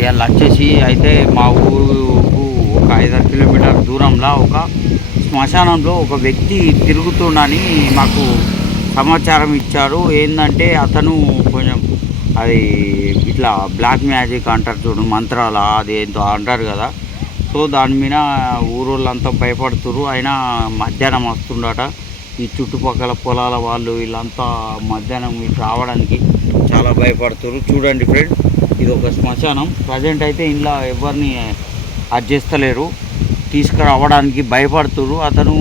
ఇవాళ వచ్చేసి అయితే మా ఊరుకు ఒక 5 కిలోమీటర్ దూరంలో ఒక శ్మశానంలో ఒక వ్యక్తి తిరుగుతుండని మాకు సమాచారం ఇచ్చారు. ఏంటంటే అతను కొంచెం అది ఇట్లా బ్లాక్ మ్యాజిక్ అంటారు చూడు, మంత్రాల అది ఏంటో అంటారు కదా. సో దాని మీద ఊరోళ్ళంతా భయపడుతున్నారు. అయినా మధ్యాహ్నం వస్తుండట. ఈ చుట్టుపక్కల పొలాల వాళ్ళు వీళ్ళంతా మధ్యాహ్నం ఇటు రావడానికి చాలా భయపడుతున్నారు. చూడండి ఫ్రెండ్, ఇది ఒక శ్మశానం. ప్రజెంట్ అయితే ఇంట్లో ఎవరిని అడ్జస్తలేరు, తీసుకురావడానికి భయపడుతున్నారు. అతను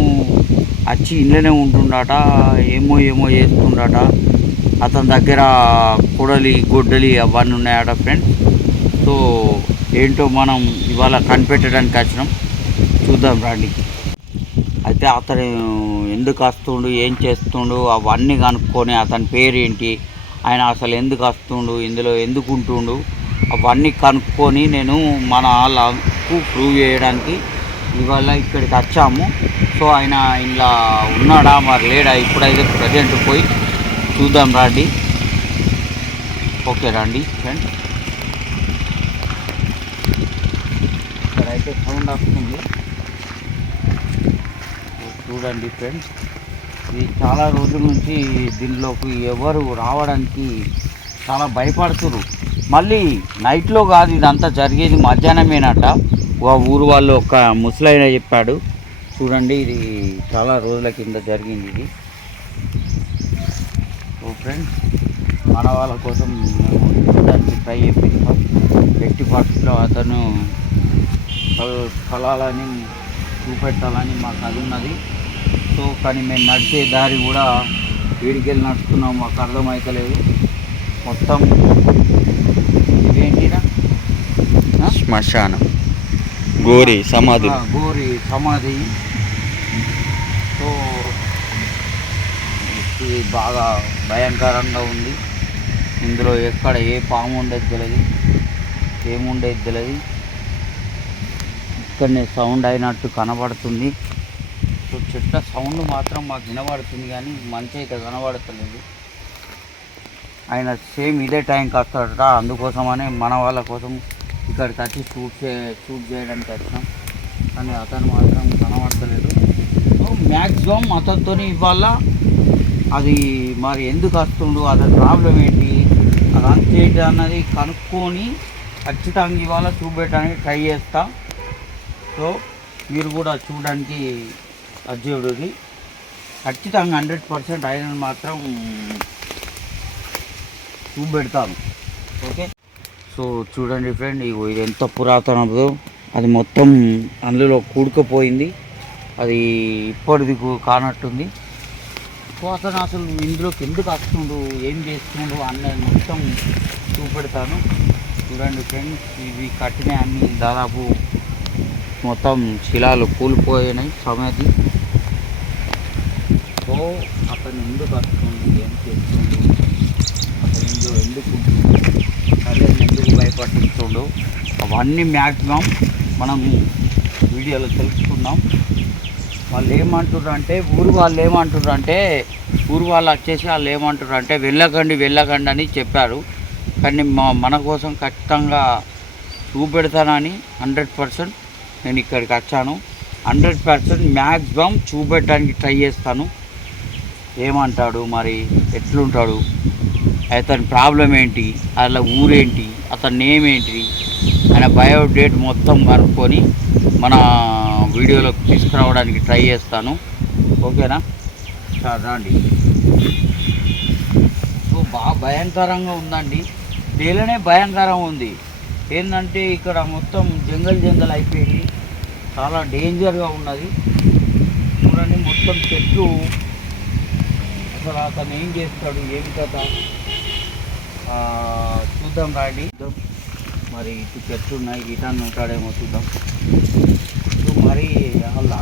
వచ్చి ఇంట్లోనే ఉంటుండట, ఏమో చేస్తుండట. అతని దగ్గర కొడలి గొడ్డలి అవన్నీ ఉన్నాయట ఫ్రెండ్స్. సో ఏంటో మనం ఇవాళ కనిపెట్టడానికి వచ్చినాం, చూద్దాం రండి. అయితే అతను ఎందుకు వస్తుండు, ఏం చేస్తుండు అవన్నీ కనుక్కొని, అతని పేరేంటి, ఆయన అసలు ఎందుకు వస్తుండు, ఇందులో ఎందుకు ఉంటుండు అవన్నీ కనుక్కొని నేను మన వాళ్ళకు ప్రూవ్ చేయడానికి ఇవాళ ఇక్కడికి వచ్చాము. సో ఆయన ఇలా ఉన్నాడా మరి లేడా ఇప్పుడైతే ప్రజెంట్ పోయి చూద్దాం రండి. ఓకే రండి ఫ్రెండ్. ఇక్కడైతే సౌండ్ వస్తుంది, చూడండి ఫ్రెండ్స్. ఇది చాలా రోజుల నుంచి దీనిలోకి ఎవరు రావడానికి చాలా భయపడుతున్నారు. మళ్ళీ నైట్లో కాదు, ఇదంతా జరిగేది మధ్యాహ్నమేనట. ఊరు వాళ్ళు ఒక ముసలైన చెప్పాడు. చూడండి, ఇది చాలా రోజుల కింద జరిగింది ఇది. సో ఫ్రెండ్స్, మన వాళ్ళ కోసం మేము చూడడానికి ట్రై చేపిస్తాం. ఎట్టి పరిస్థితిలో అతను స్థలాలని చూపెట్టాలని మాకు అది ఉన్నది. సో కానీ మేము నడిచే దారి కూడా వీడికెళ్ళి నడుస్తున్నాం, మాకు అర్థమవుతలేదు. మొత్తం ఇదేంటినా శ్మశానం, గోరి సమాధి. సో ఇది బాగా భయంకరంగా ఉంది. ఇందులో ఎక్కడ ఏ పాము ఉండేది తెలియదు, ఏముండేది తెలియదు. ఇక్కడనే సౌండ్ అయినట్టు కనబడుతుంది. సో చెట్ల సౌండ్ మాత్రం మాకు వినబడుతుంది, కానీ మంచి అయితే కనబడతలేదు. ఆయన సేమ్ ఇదే టైంకి వస్తాడట, అందుకోసమనే మన వాళ్ళ కోసం ఇక్కడికి వచ్చి షూట్ చేయడానికి వచ్చినాం. కానీ అతను మాత్రం కనబడతలేదు. సో మ్యాక్సిమం అతనితో ఇవాళ అది మరి ఎందుకు వస్తుండు, అతని ప్రాబ్లం ఏంటి, అది అంతేంటి అన్నది కనుక్కొని ఖచ్చితంగా ఇవాళ చూపెట్టడానికి ట్రై చేస్తా. సో మీరు కూడా చూడడానికి అర్జునుడిది ఖచ్చితంగా 100% ఆయన మాత్రం చూపెడతాను. ఓకే, సో చూడండి ఫ్రెండ్, ఇది ఎంత పురాతనదో, అది మొత్తం అందులో కూడుకుపోయింది. అది ఇప్పటిది కానట్టుంది. సో అసలు ఇందులోకి ఎందుకు వస్తుండు, ఏం చేస్తుండు అన్నది మొత్తం చూపెడతాను. చూడండి ఫ్రెండ్స్, ఇవి కట్టిన అన్ని దాదాపు మొత్తం శిలాలు కూలిపోయినాయి సమాధి. సో అతను ఎందుకు వస్తుంది, ఏం చేస్తుండు, అసలు ఇందులో ఎందుకు ప్రజలను ఎందుకు భయపట్టిస్తుండు అవన్నీ మ్యాక్సిమం మనం వీడియోలో తెలుసుకుందాం. వాళ్ళు ఏమంటున్నారు అంటే, ఊరు వాళ్ళు వచ్చేసి వాళ్ళు ఏమంటున్నారు అంటే వెళ్ళకండి అని చెప్పారు. కానీ మన కోసం ఖచ్చితంగా చూపెడతానని 100% నేను ఇక్కడికి వచ్చాను. 100% మ్యాక్సిమం చూపెట్టడానికి ట్రై చేస్తాను. ఏమంటాడు మరి, ఎట్లుంటాడు, అతని ప్రాబ్లం ఏంటి, అలా ఊరేంటి, అతని నేమ్ ఏంటి, ఆయన బయోడేట్ మొత్తం కనుక్కొని మన వీడియోలోకి తీసుకురావడానికి ట్రై చేస్తాను. ఓకేనా, రండి. సో బాగా భయంకరంగా ఉందండి, తేలనే భయంకరంగా ఉంది. ఏంటంటే ఇక్కడ మొత్తం జంగల్ అయిపోయింది, చాలా డేంజర్గా ఉన్నది. చూడండి మొత్తం చెట్లు. అసలు అతను ఏం చేస్తాడు, ఏం కదా చూద్దాం రండి. మరి ఇటు చెట్లు ఉన్నాయి, రిటర్న్ ఉంటాడేమో చూద్దాం. సో మరి వాళ్ళు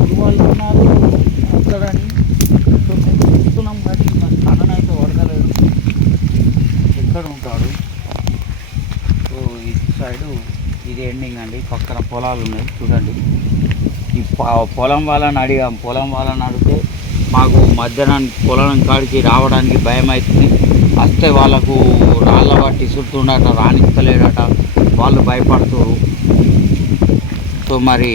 ఊరు వాళ్ళు ఉన్నారు వస్తాడని సో మేము చూస్తున్నాం, కానీ మరి కన్ననైతే వడగలేదు, ఎక్కడ ఉంటాడు. సో ఇటు సైడు ఇది ఎండింగ్ అండి, పక్కన పొలాలు ఉన్నాయి చూడండి. ఈ పొలం వాళ్ళని అడిగితే మాకు మధ్యాహ్నానికి పొలం కాడికి రావడానికి భయం అవుతుంది, వస్తే వాళ్ళకు రాళ్ళ బట్టి చుట్టూడట, రాణిస్తలేడట. వాళ్ళు భయపడుతున్నారు. సో మరి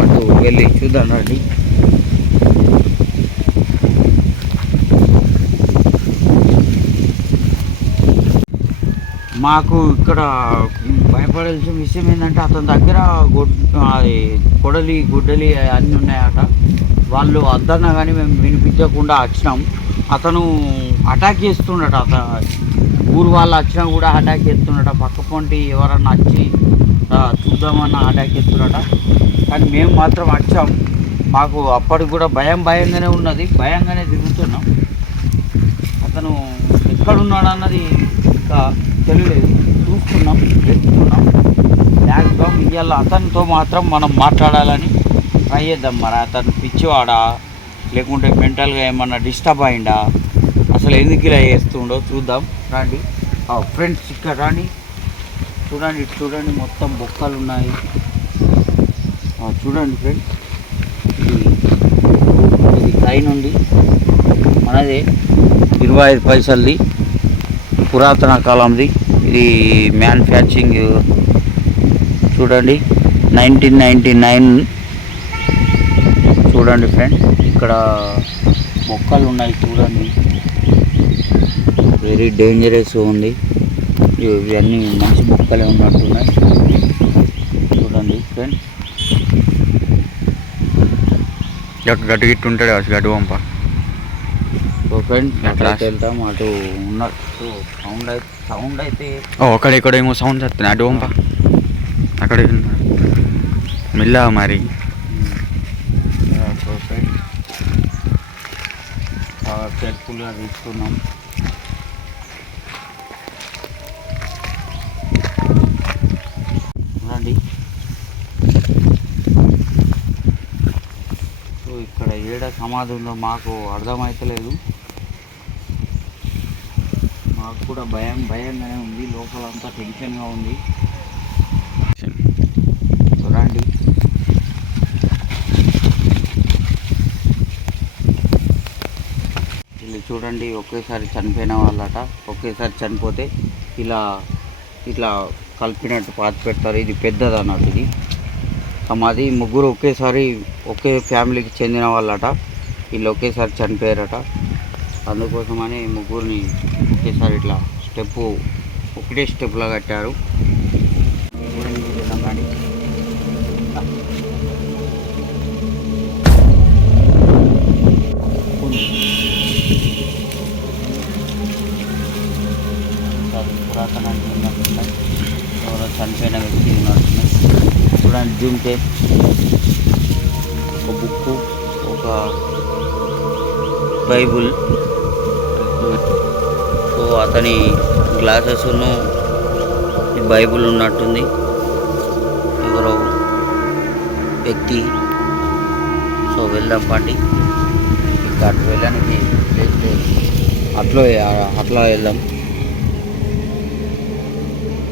అటు వెళ్ళి చూద్దాం రండి. మాకు ఇక్కడ భయపడాల్సిన విషయం ఏంటంటే అతని దగ్గర కొడలి గుడ్డలి అన్నీ ఉన్నాయట. వాళ్ళు వద్దన్నా కానీ మేము వినిపించకుండా వచ్చినాం. అతను అటాక్ చేస్తుండట. ఊరు వాళ్ళు వచ్చినా కూడా అటాక్ చేస్తుండట. పక్క పొంటి ఎవరన్నా వచ్చి చూద్దామన్నా అటాక్ చేస్తుండట. కానీ మేము మాత్రం వచ్చాం. మాకు అప్పటికి కూడా భయంగానే ఉన్నది, భయంగానే తిరుగుతున్నాం. అతను ఎక్కడున్నాడు అన్నది ఇంకా తెలియలేదు. చూస్తున్నాం, వెతుకుతున్నాం. మ్యాక్సిమం ఇవాళ అతనితో మాత్రం మనం మాట్లాడాలని ట్రై చేద్దాం. మరి అతను పిచ్చివాడా లేకుంటే మెంటల్గా ఏమన్నా డిస్టర్బ్ అయిందా, అసలు ఎందుకు ఇలా చేస్తుండో చూద్దాం రండి. ఫ్రెండ్స్ ఇక్కడ రండి, చూడండి ఇటు చూడండి, మొత్తం బొక్కలు ఉన్నాయి. చూడండి ఫ్రెండ్స్, ఇది ట్రైన్ ఉంది మనదే, 25 పైసలది, పురాతన కాలంది. ఇది మ్యానుఫ్యాక్చరింగ్ చూడండి 1999. చూడండి ఫ్రెండ్స్, ఇక్కడ మొక్కలు ఉన్నాయి చూడండి, వెరీ డేంజరస్ ఉంది. ఇవన్నీ మంచి మొక్కలే ఉన్నట్టున్నాయి చూడండి ఫ్రెండ్స్. గడ్డు గిట్టు ఉంటాడు గడ్డు పంప. సో ఫ్రెండ్స్ అట్లా వెళ్తాం. అటు ఉన్న సౌండ్ అయితే అక్కడ ఏమో సౌండ్ వస్తుంది. అడ్డు పంప అక్కడ మెల్ల మరి. సో ఫ్రెండ్స్ కేర్ఫుల్గా తీసుకున్నాం. రండి. సో ఇక్కడ ఏడ సమాధి ఉందో మాకు అర్థమవుతలేదు. మాకు కూడా భయంగానే ఉంది, లోపలంతా టెన్షన్గా ఉంది. రండి. వీళ్ళు చూడండి ఒకేసారి చనిపోయిన వాళ్ళట. ఒకేసారి చనిపోతే ఇట్లా కలిపినట్టు పాతి పెడతారు. ఇది పెద్దది అన్నట్టు. ఇది మాది ముగ్గురు ఒకేసారి ఒకే ఫ్యామిలీకి చెందిన వాళ్ళట. వీళ్ళు ఒకేసారి చనిపోయారట. అందుకోసమని ముగ్గురిని ఒకేసారి ఇట్లా ఒకటే స్టెప్లా కట్టారు. కానీ పురాతనానికి ఉన్నట్టున్నాయి. ఎవరో చనిపోయిన వ్యక్తి ఉన్నట్టున్నాయి. చూడండి, జూమ్ టేప్, ఒక బుక్, ఒక బైబుల్. సో అతని గ్లాసెస్ను బైబుల్ ఉన్నట్టుంది. ఎవరో వ్యక్తి. సో వెళ్దాం పండి. ఇంకా అటు వెళ్ళడానికి ప్లేస్ లేదు. అట్లా వెళ్దాం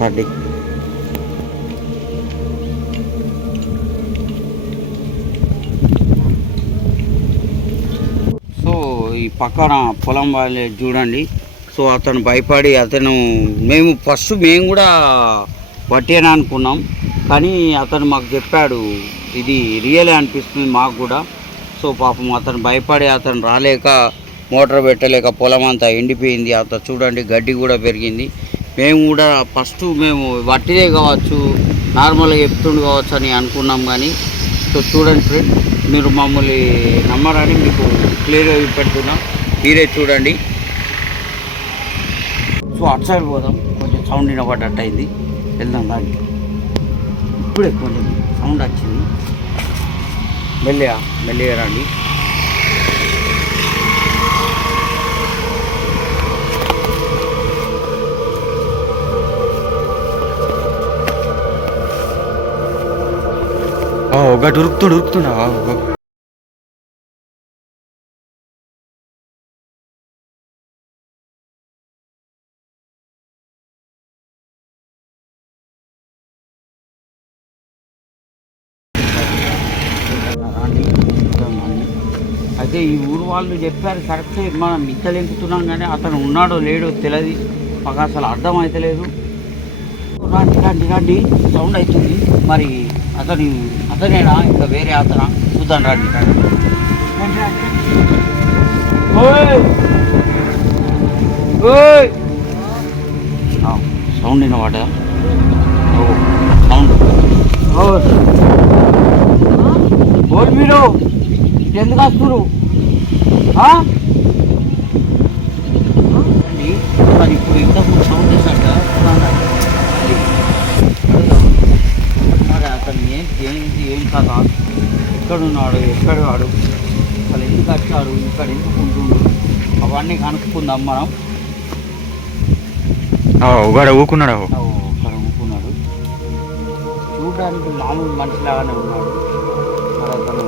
పండి. సో ఈ పక్కన పొలం వాళ్ళే చూడండి. సో అతను భయపడి మేము కూడా వట్టేనా అనుకున్నాం. కానీ అతను మాకు చెప్పాడు ఇది రియలే అనిపిస్తుంది మాకు కూడా. సో పాపం అతను భయపడి అతను రాలేక, మోటార్ పెట్టలేక పొలం అంతా ఎండిపోయింది. అతను చూడండి గడ్డి కూడా పెరిగింది. మేము కూడా మేము వట్టిదే కావచ్చు, నార్మల్గా చెప్తుండు కావచ్చు అని అనుకున్నాం. కానీ సో చూడండి ఫ్రెండ్, మీరు మమ్మల్ని నమ్మరని మీకు క్లియర్గా పెడుతున్నాం, మీరే చూడండి. సో అటు సైడ్ పోదాం. కొంచెం సౌండ్ వినపడ్డట్టు అయింది, వెళ్దాం దానికి. ఇప్పుడే కొంచెం సౌండ్ వచ్చింది. మెల్లిగా రండి. గడ్డు ఉరుకుతుండా. అయితే ఈ ఊరు వాళ్ళు చెప్పారు కరెక్టే, మనం మిత్తలు ఎంకుతున్నాం కానీ అతను ఉన్నాడో లేడో తెలియదు. మాకు అసలు అర్థం అవుతలేదు. రండి రండి రండి, సౌండ్ అవుతుంది. మరి అతనేనా ఇంకా వేరే అతనా చూద్దాం. రండి రండి. ఓయ్ ఓయ్, సౌండ్ వినవాడా? సౌండ్ ఓల్ మీరు ఎందుకు వస్తున్నారు? మరి ఇప్పుడు ఇంతకు సౌండ్ చేశాక మరి అతను ఏం కదా, ఎక్కడున్నాడు, ఎక్కడ వాడు, అసలు ఎందుకు వచ్చాడు, ఇక్కడ ఎందుకు ఉంటుండు, అవన్నీ కనుక్కుందాం మనం. ఉగాడ ఊకున్నాడు. అక్కడ ఊకున్నాడు, చూడడానికి మామూలు మనిషిలాగానే ఉన్నాడు. మరి అతను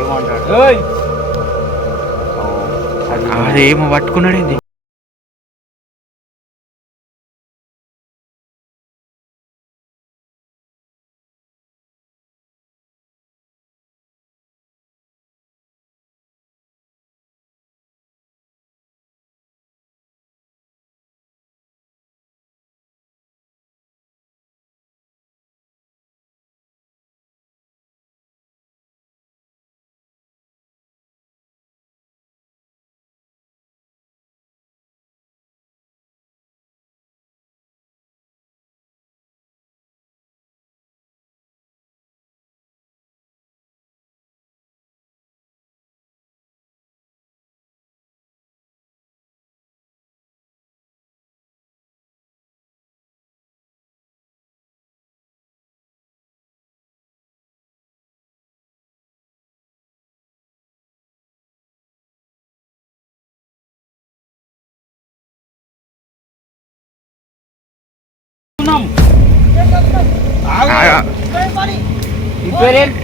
ఏమంటాడు? అదేమో పట్టుకున్నాడు. ఏంది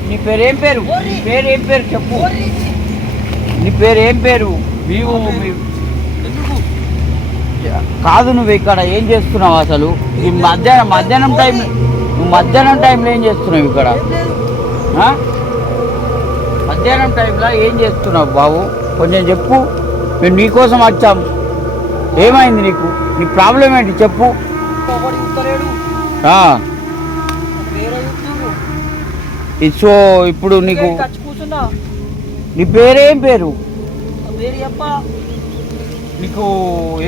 నీ పేరేం పేరు? పేరేం పేరు చెప్పు. నీ పేరేం పేరు? కాదు, నువ్వు ఇక్కడ ఏం చేస్తున్నావు అసలు? ఈ మధ్యాహ్నం టైం, నువ్వు మధ్యాహ్నం టైంలో ఏం చేస్తున్నావు ఇక్కడ? మధ్యాహ్నం టైంలో ఏం చేస్తున్నావు బాబు? కొంచెం చెప్పు. మేము నీకోసం వచ్చాం. ఏమైంది నీకు? నీ ప్రాబ్లం ఏంటి చెప్పు. సో ఇప్పుడు నీకు నీ పేరేం పేరు? నీకు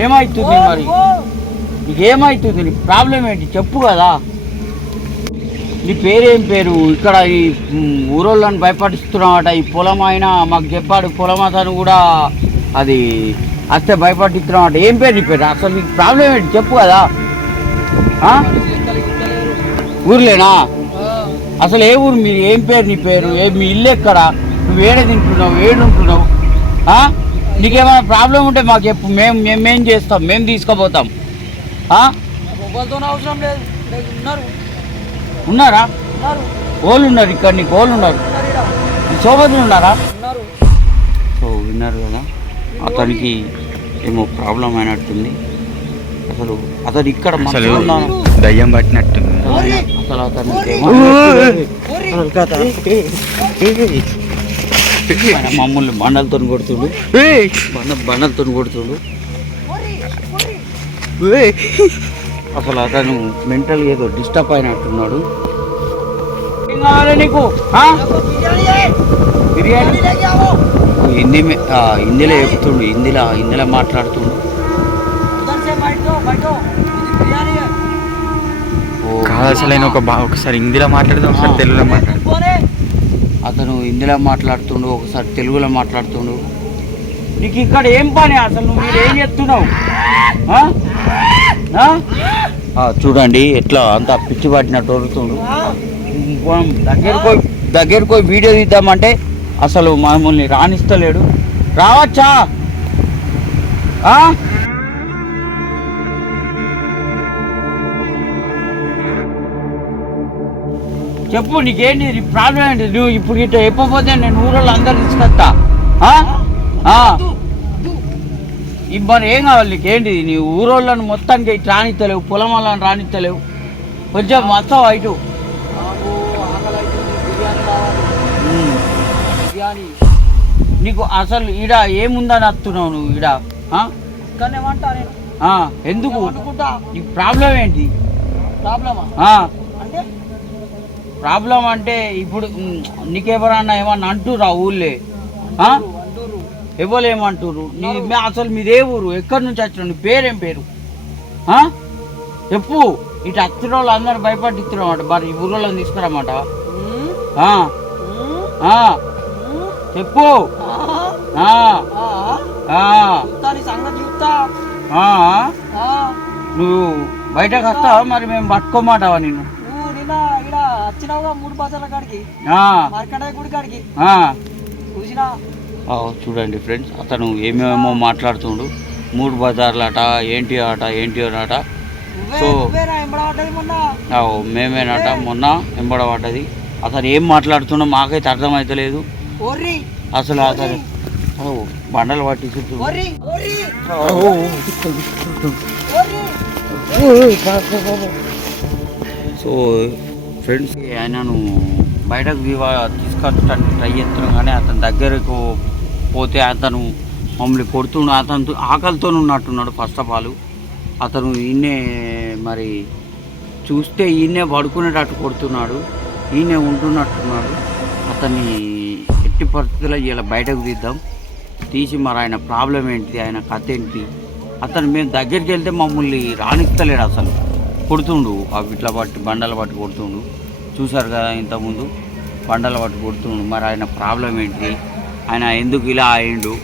ఏమవుతుంది? మరి నీకు ఏమవుతుంది? నీ ప్రాబ్లం ఏంటి చెప్పు కదా. నీ పేరేం పేరు? ఇక్కడ ఈ ఊరోళ్ళని భయపడిస్తున్నావట. ఈ పొలం అయినా మాకు చెప్పాడు, పొలం అతను కూడా అది వస్తే భయపడిస్తున్నావట. ఏం పేరు నీ పేరు? అసలు నీకు ప్రాబ్లం ఏంటి చెప్పు కదా. ఊర్లేనా? అసలు ఏ ఊరు మీరు? ఏం పేరు నీ పేరు? మీ ఇల్లు ఎక్కడ? నువ్వు ఏడ తింటున్నావు, ఏడుంటున్నావు? నీకేమైనా ప్రాబ్లం ఉంటే మాకు చెప్పు, మేమేం చేస్తాం, మేము తీసుకుపోతాం. అవసరం లేదు. ఉన్నారా? ఓళ్ళు ఉన్నారు ఇక్కడ, నీకు ఓళ్ళు ఉన్నారు, సోబతులు ఉన్నారా? సో విన్నారు కదా, అతనికి ఏమో ప్రాబ్లం అయినట్టుంది. అసలు అతను ఇక్కడ దయ్యం పట్టినట్టు. అసలు అతను మమ్మల్ని బండలతో కొడుతుండు, బండలతో కొడుతుండు. అసలు అతను మెంటల్ ఏదో డిస్టర్బ్ అయినట్టున్నాడు. ఏం కావాలి నీకు? బిర్యానీ హిందీలో చెప్తుండు, హిందీలో మాట్లాడుతుండు. కాదు అసలు ఆయన ఒకసారి హిందీలో మాట్లాడదాం, ఒకసారి తెలుగులో మాట్లాడు. అతను హిందీలో మాట్లాడుతుండు, ఒకసారి తెలుగులో మాట్లాడుతుండు. నీకు ఇక్కడ ఏం పని అసలు? మీరు ఏం చేస్తున్నావు? చూడండి ఎట్లా అంత పిచ్చి పట్టినట్టు వరుతుండు. దగ్గరకు పోయి వీడియో తీద్దామంటే అసలు మమ్మల్ని రాణిస్తలేడు. రావచ్చా? చెప్పు, నీకేంటి ప్రాబ్లం ఏంటి? నువ్వు ఇప్పుడు ఇట్లా చెప్పకపోతే నేను ఊళ్ళో అందరు తీసుకొస్తా. మరి ఏం కావాలి నీకేంటి? నీ ఊరోళ్ళని మొత్తానికి ఇటు రానిస్తలేవు, పొలం వాళ్ళని రానిస్తలేవు. కొంచెం మొత్తం ఇటు నీకు అసలు ఈడ ఏముందని వస్తున్నావు నువ్వు? ఈడ ఎందుకు అనుకుంటా. నీ ప్రాబ్లం ఏంటి? ప్రాబ్లమా ఆ, అంటే ప్రాబ్లం అంటే ఇప్పుడు నీకెవరన్నా ఏమన్నా అంటురా ఊళ్ళే? ఆ? అంటూరు ఎవరు ఏమంటురు? అసలు మీదే ఊరు? ఎక్కడి నుంచి వచ్చిన? నీ పేరేం పేరు? ఆ? చెప్పు. ఇటు వచ్చిన వాళ్ళు అందరు భయపడి ఇస్తున్నామాట. మరి ఈ ఊళ్ళని తీసుకురామాట. చెప్పు. దాని సంగతి చూస్తా. నువ్వు బయటకు వస్తావా? మరి మేము పట్టుకోమాటావా నిన్ను? నువ్వు నిన్న ఇక్కడ వచ్చినావుగా 3 బజార్ల కాడికి, మార్కండే గుడి కాడికి చూసినా. చూడండి ఫ్రెండ్స్, అతను ఏమేమో మాట్లాడుతుండు. 3 బజార్లట, ఏంటి ఆట ఏంటి ఆట. సో మేమేనట మొన్న ఎంబడబడ్డది. అతను ఏం మాట్లాడుతున్నా మాకైతే అర్థమైతలేదు అసలు. అతను బండలు పట్టి చుట్టూ. సో ఫ్రెండ్స్, ఆయనను బయటకు తీసుకొచ్చడానికి ట్రై చేస్తున్నాం, కానీ అతని దగ్గరకు పోతే అతను మమ్మల్ని కొడుతుండు. అతను ఆకలితో ఉన్నట్టున్నాడు. ఫస్ట్ ఆఫ్ ఆల్ అతను ఈయనే మరి చూస్తే ఈయనే పడుకునేటట్టు కొడుతున్నాడు, ఈయనే ఉంటున్నట్టున్నాడు. అతన్ని ఎట్టి పరిస్థితుల్లో ఇలా బయటకు తీద్దాం. తీసి మరి ఆయన ప్రాబ్లం ఏంటి, ఆయన కథ ఏంటి. అతను మేము దగ్గరికి వెళ్తే మమ్మల్ని రానిస్తలేడు, అసలు కొడుతుండు. అవి ఇట్లా పట్టి బండలు పట్టి కొడుతుండు. చూసారు కదా ఇంతకుముందు, బండలు పట్టి కొడుతుండు. మరి ఆయన ప్రాబ్లం ఏంటి, ఆయన ఎందుకు ఇలా అయిండు,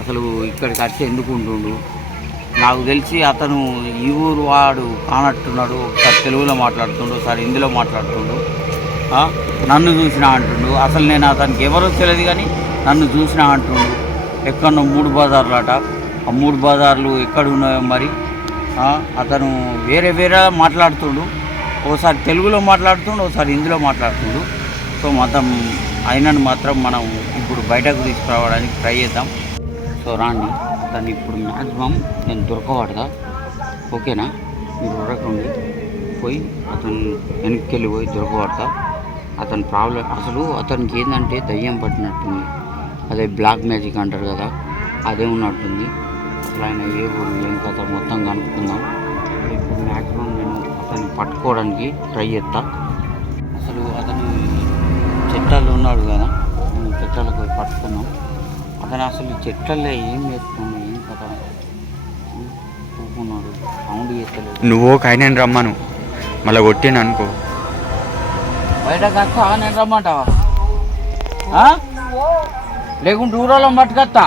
అసలు ఇక్కడికి వచ్చి ఎందుకు ఉంటుండు. నాకు తెలిసి అతను ఈ ఊరు వాడు కానట్టున్నాడు. ఒకసారి తెలుగులో మాట్లాడుతుండు, ఒకసారి హిందీలో మాట్లాడుతుండు. నన్ను చూసినా అంటుండు. అసలు నేను అతనికి ఎవరో తెలియదు, కానీ నన్ను చూసినా అంటుండు. ఎక్కడో 3 బజార్లు అట. ఆ 3 బజార్లు ఎక్కడ ఉన్నాయో మరి. అతను వేరే వేరే మాట్లాడుతుండు. ఒకసారి తెలుగులో మాట్లాడుతుండు, ఒకసారి హిందీలో మాట్లాడుతుండు. సో మొత్తం ఆయనను మాత్రం మనం ఇప్పుడు బయటకు తీసుకురావడానికి ట్రై చేద్దాం. సో రాండి, అతన్ని ఇప్పుడు మ్యాక్సిమం నేను దొరకబడదా. ఓకేనా? మీరు ఉరకండి, పోయి అతను వెనక్కి వెళ్ళిపోయి దొరకబడతా. అతని ప్రాబ్లం అసలు అతనికి ఏంటంటే దయ్యం పట్టినట్టుంది. అదే బ్లాక్ మ్యాజిక్ అంటారు కదా, అదే ఉన్నట్టుంది. అసలు ఆయన ఏ ఊరు ఏం కథ మొత్తం కనుక్కుందాం. ఇప్పుడు మ్యాక్సిమం నేను అతన్ని పట్టుకోవడానికి ట్రై చేస్తా. అసలు అతను చెట్టాల్లో ఉన్నాడు కదా, నేను చెట్టాలకు పోయి పట్టుకున్నాం. అతను అసలు చెట్లల్లో ఏం చేస్తున్నాడు, ఏం కథ కూకున్నాడు, సౌండ్ చేస్తలేదు. నువ్వు ఒక ఆయన రమ్మను, మళ్ళీ కొట్టాను అనుకో. బయటకు వస్తా, నేను రమ్మంటావా? లేకుంటే ఊరోళ్ళం పట్టుకొస్తా.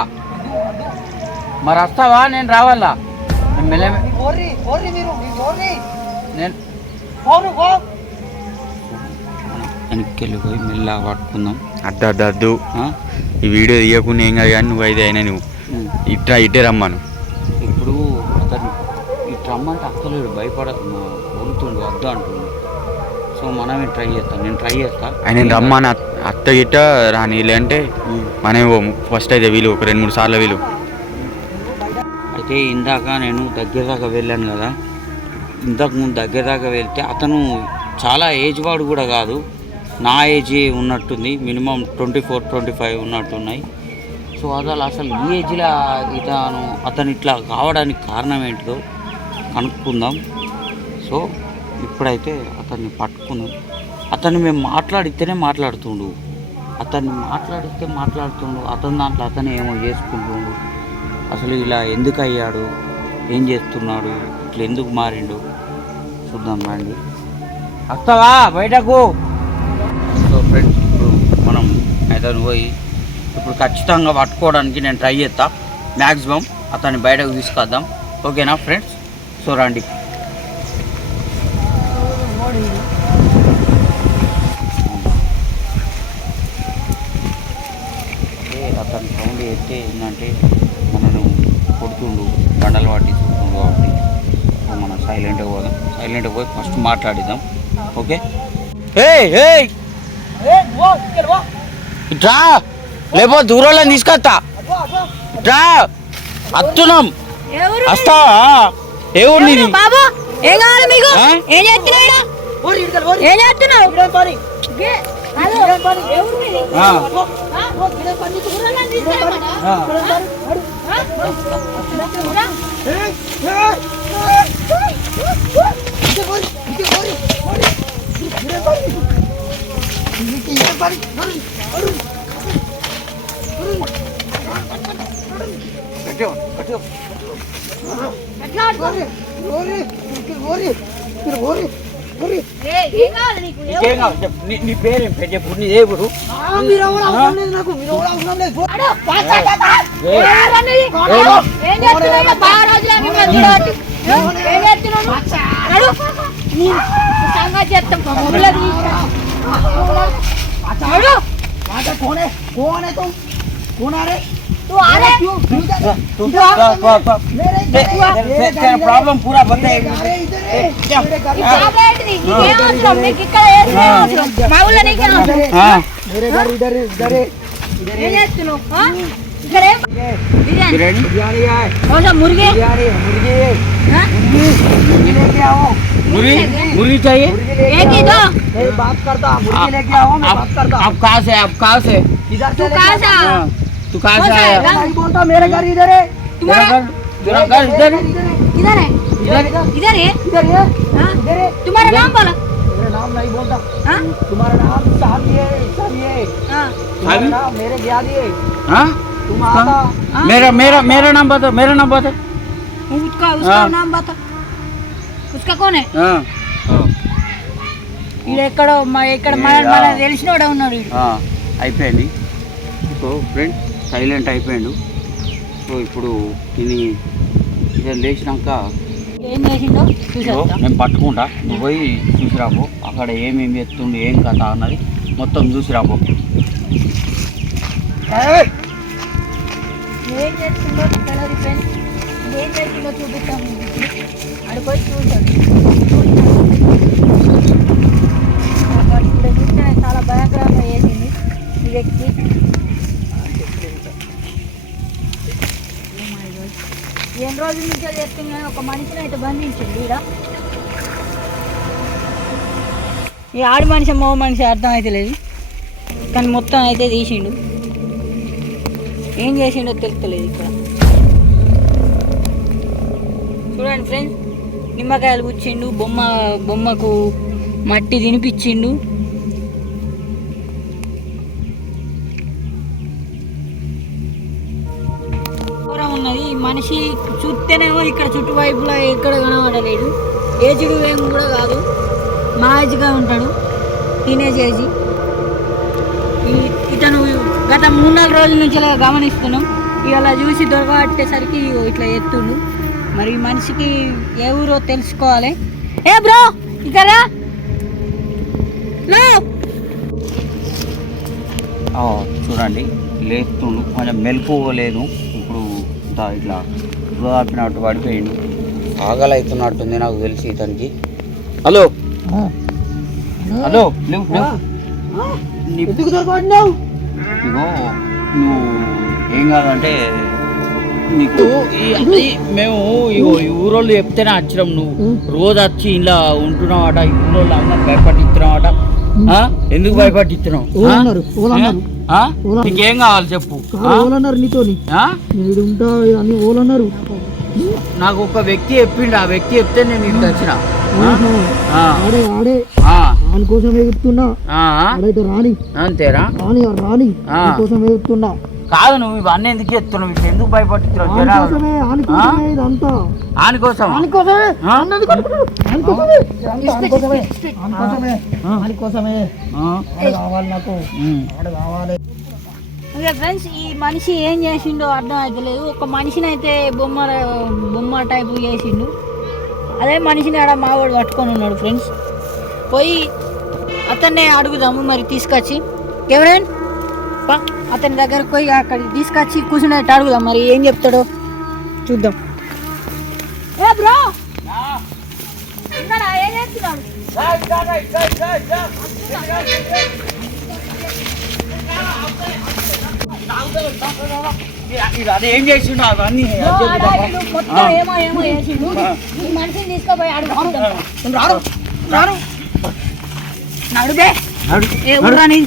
మరి వస్తావా? నేను రావాలా? నేను వెనక్కి వెళ్ళిపోయి మెల్లగా పట్టుకుందాం. అద్దు ఈ వీడియో తీయకుండా ఏం కాదు, కానీ నువ్వు అయితే అయినా నువ్వు ఇట్టే రమ్మను. ఇప్పుడు అతను ఇటు రమ్మంటే అక్కలేడు, భయపడ ఊరుతుండు, వద్దు అంటుండు. సో మనమే ట్రై చేస్తాం, నేను ట్రై చేస్తా. ఆయన రమ్మని అత్త గిట్ట రాని, లేదంటే మనమే ఫస్ట్ అయితే వీలు ఒక 2-3 సార్లు వీలు. అయితే ఇందాక నేను దగ్గర దాకా వెళ్ళాను కదా, ఇంతకుముందు దగ్గర దాకా వెళ్తే అతను చాలా ఏజ్ వాడు కూడా కాదు, నా ఏజ్ ఉన్నట్టుంది. మినిమం 24-25 ఉన్నట్టున్నాయి. సో అసలు ఈ ఏజ్లో అతను ఇట్లా కావడానికి కారణం ఏంటిదో కనుక్కుందాం. సో ఇప్పుడైతే అతన్ని పట్టుకుందాం. అతన్ని మేము మాట్లాడితేనే మాట్లాడుతుండు, అతన్ని మాట్లాడుతుండు. అతని దాంట్లో అతను ఏమో చేసుకుంటుండు. అసలు ఇలా ఎందుకు అయ్యాడు, ఏం చేస్తున్నాడు, ఇట్లా ఎందుకు మారిండు చూద్దాం రండి. వస్తావా బయటకు? సో ఫ్రెండ్స్, ఇప్పుడు మనం అతను పోయి ఇప్పుడు ఖచ్చితంగా పట్టుకోవడానికి నేను ట్రై చేస్తా. మ్యాక్సిమం అతన్ని బయటకు తీసుకొద్దాం. ఓకేనా ఫ్రెండ్స్? సో రండి. అతను సౌండ్ చేస్తే ఏంటంటే మనను కొడుతుండు, బండలు పట్టి చూస్తుండు. కాబట్టి మనం సైలెంట్గా పోదాం. సైలెంట్గా పోయి ఫస్ట్ మాట్లాడిద్దాం. ఓకే? ఇట్రా, లేకపోతే దూరంలో తీసుకొస్తా. ఇట్రా, వస్తున్నాం. వస్తావా? ఏ ఊరు నీది? ఏం కావాలి మీకు? ఏం చేస్తున్నాడు? ఏం చేస్తున్నావు? నీ పేరేం చెప్పు, నీ ఏ ఊరు? प्रॉब्लम पूरा बताए मुर्गी मुर्गी चाहिए। एक ही दो। बात करता मुर्गी लेके आओ, मैं बात करता। आप कहाँ से? आप कहाँ से? इधर तू कहाँ से आया? तू कहाँ से आया? नहीं बोलता, मेरे घर इधर है। तेरा घर इधर? इधर है इधर इधर है इधर है, हाँ? इधर है। तुम्हारा नाम बोला मेरा नाम नहीं बोलता। हाँ? तुम्हारा नाम शादी है, शादी है। हाँ? तुम्हारा नाम मेरे ब्यादी है। हाँ? तुम आता हाँ? मेरा नाम बता, मेरा नाम बता। उसका हाँ। नाम बता। उसका कौन है? हाँ ఇక్కడ మన తెలిసినోడే ఉన్నాడు వీడు. అయిపోయింది. సో ఫ్రెండ్ సైలెంట్ అయిపోయాడు. సో ఇప్పుడు ఇది లేచినాక ఏం చేసిండో చూసేద్దాం. నేను పట్టుకుంటా, నువ్వు పోయి చూసిరాపో, అక్కడ ఏమేమి ఎత్తుండు ఏం కథ అన్నది మొత్తం చూసిరాపో. ఏం చేస్తుండో తెలియదు ఫ్రెండ్స్. ఏం చేసిండో చూపిస్తాం. అడిపోయి చూసాడు. ఇప్పుడు చూస్తే చాలా భయంకరంగా చేసింది ఈ వ్యక్తి. ఎన్ని రోజుల నుంచో చేస్తున్నా ఒక మనిషిని అయితే బంధించింది ఈడ. ఈ ఆడి మనిషి మగ మనిషి అర్థం అయితే లేదు, కానీ మొత్తం అయితే తీసిండు. ఏం చేసిండో తెలుస్తలేదు ఇక్కడ. చూడండి ఫ్రెండ్స్, నిమ్మకాయలు గుచ్చిండు, బొమ్మకు మట్టి తినిపించిండు. ఉన్నది మనిషి చూస్తేనేమో ఇక్కడ చుట్టువైపులా ఎక్కడ కనబడలేడు. ఏజ్డ్ ఏం కూడా కాదు, మా ఏజ్గా ఉంటాడు, టీనేజ్ ఏజ్. ఇతను గత 3-4 రోజుల నుంచి గమనిస్తున్నాం. ఇవాళ చూసి దొరకబట్టేసరికి ఇట్లా ఎత్తుండు. మరి ఈ మనిషికి ఏ ఊరో తెలుసుకోవాలి. ఏ బ్రో ఇక్కడ చూడండి లేస్తుండు, కొంచెం మెలుపుకోలేదు. ఇప్పుడు ఇట్లా ఆపినట్టు పడిపోయిండు. ఆగలవుతున్నట్టుంది నాకు తెలిసి ఇతనికి. హలో హలో ఎందుకు దొరకబడినావు? ఇగో నువ్వు ఏం కాదంటే నీకు మేము ఇగో ఈ ఊరోళ్ళు చెప్తేనే వచ్చినాం. నువ్వు రోజు వచ్చి ఇలా ఉంటున్నావాట, ఈ ఊరోళ్ళు అందరు భయపట్టిస్తున్నావాట. ఎందుకు భయపట్టిస్తున్నావు? నీకేం కావాలి చెప్పు. నీతోని నాకు ఒక వ్యక్తి చెప్పిండు, ఆ వ్యక్తి చెప్తే నేను ఇంత వచ్చిన. కోసం ఎగుతున్నా రాని, అంతేరా? రాని కోసం ఎగుతున్నా. కాదు, నువ్వు ఇవన్నీ ఎందుకు ఎత్తున్నావు? ఎందుకు భయపడుతున్నావు? ఆని కోసం ఫ్రెండ్స్, ఈ మనిషి ఏం చేసిండో అర్థం అవుతలేదు. ఒక మనిషిని అయితే బొమ్మ టైపు చేసిండు. అదే మనిషిని ఆడ మావాడు పట్టుకొని ఉన్నాడు ఫ్రెండ్స్. పోయి అతన్నే అడుగుదాము మరి తీసుకొచ్చి. ఎవరైనా అతని దగ్గరకు పోయి అక్కడికి తీసుకొచ్చి కూర్చున్నట్టు అడుగుదాం, మరి ఏం చెప్తాడో చూద్దాం. ఏ బ్రో ఏం చేస్తున్నాడు? ఏం చేసిండు అవన్నీ మొత్తం ఏమో చేసిండు. ఈ మనిషిని తీసుకుపోయి అడుగుదాం. నడుదే ఏ ఊరా నీ?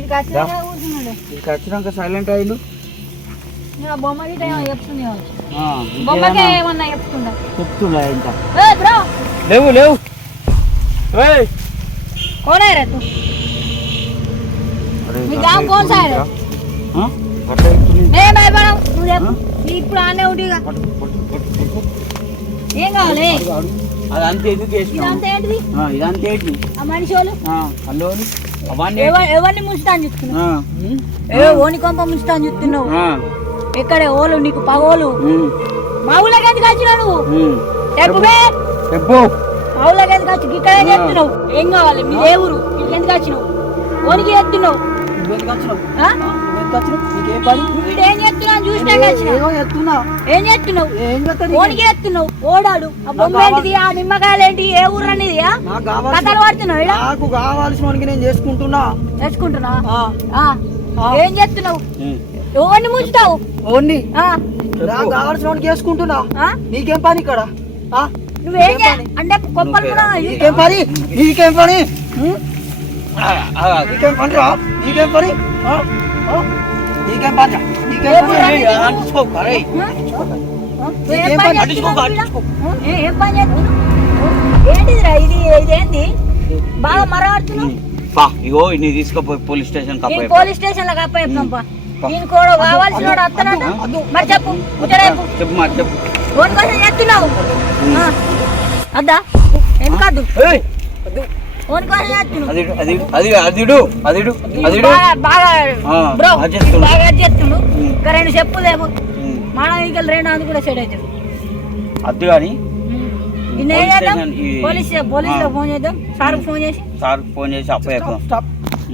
ఇక్కడికి వచ్చినాక కూర్చున్నాడు. ఇక్కడికి వచ్చినాక సైలెంట్ అయ్యిండు. ఇంకా బొమ్మ గిట్ట ఏమో చెప్తుంది కావచ్చు. బొమ్మకే ఏమన్నా చెప్తుండ. చెప్తున్నా ఇంకా బ్రో లేవు లేవు. कौन है रे तू? మీ గాం cone side? A by by ఇప్పుడు ఆనే ఉండిగా. ఏం కావాలి? అదంతా ఎందుకు వేసినావు? ఇదంతా ఏంటిది? ఇదంతా ఏంటి? ఆ మనిషి వాళ్ళు హలో అవన్నీ ఎవరిని ముంచుతాను చెప్తున్నావు? ఓని కొంప ముంచుతాను చెప్తున్నావు. ఎక్కడే ఓలు నీకు పగోలు. మా ఊళ్ళకి ఎందుకు వచ్చినావు నువ్వు? చెప్పు. మా ఊళ్ళకి ఎందుకు వచ్చి ఇక్కడే చెప్తున్నావు? ఏం కావాలి? మీ దేవురు నీకు ఎందుకు వచ్చినావు? ఓనికి చెప్తున్నావు. ఏం చెప్తున్నావు? చూసినాక ఏం చెప్తున్నావు? ఓనికి చెప్తున్నావు. ఓడాడు ఆ బొమ్మ ఏంటిది? ఆ నిమ్మకాయలు ఏంటి? ఏ ఊరు అనేది? కథలు పడుతున్నావు. నాకు కావాల్సిన నేను చేసుకుంటున్నా. ఏం చెప్తున్నావు? ఎవరిని ముంచుతావు? ఓన్ని నాకు కావాల్సిన చేసుకుంటున్నా. నీకేం పని ఇక్కడ? నువ్వేం అంటే కొప్పలు నీకేం పని? నీకేం పని? నీకేం పని రా? నీకేం పని? నీకేం పని? నీకేం పని? ఏం పని చేస్తున్నావు? ఏంటిదిరా ఇది? ఇదేంటి బాగా మరాడుతున్నావు? ఇగో ఇన్ని తీసుకుపోయి పోలీస్ స్టేషన్ పోలీస్ స్టేషన్ లో కప్ప దీని కూడా కావాల్సిన వాడు వస్తానట. మరి చెప్పు ముచ్చడేపు చెప్పు మాట చెప్పు. ఫోన్ కోసం చేస్తున్నావు అద్దా ఏం కాదు ఫోన్ కోసం చేస్తున్నావు. బాగా చేస్తుండు. ఇంకా 2 చెప్పులేము మన ఇక్కడ 2 అందు కూడా సెట్ అవుతాడు. అద్దు కానీ పోలీస్ లో ఫోన్ చేద్దాం. సార్ ఫోన్ చేసి అప్ప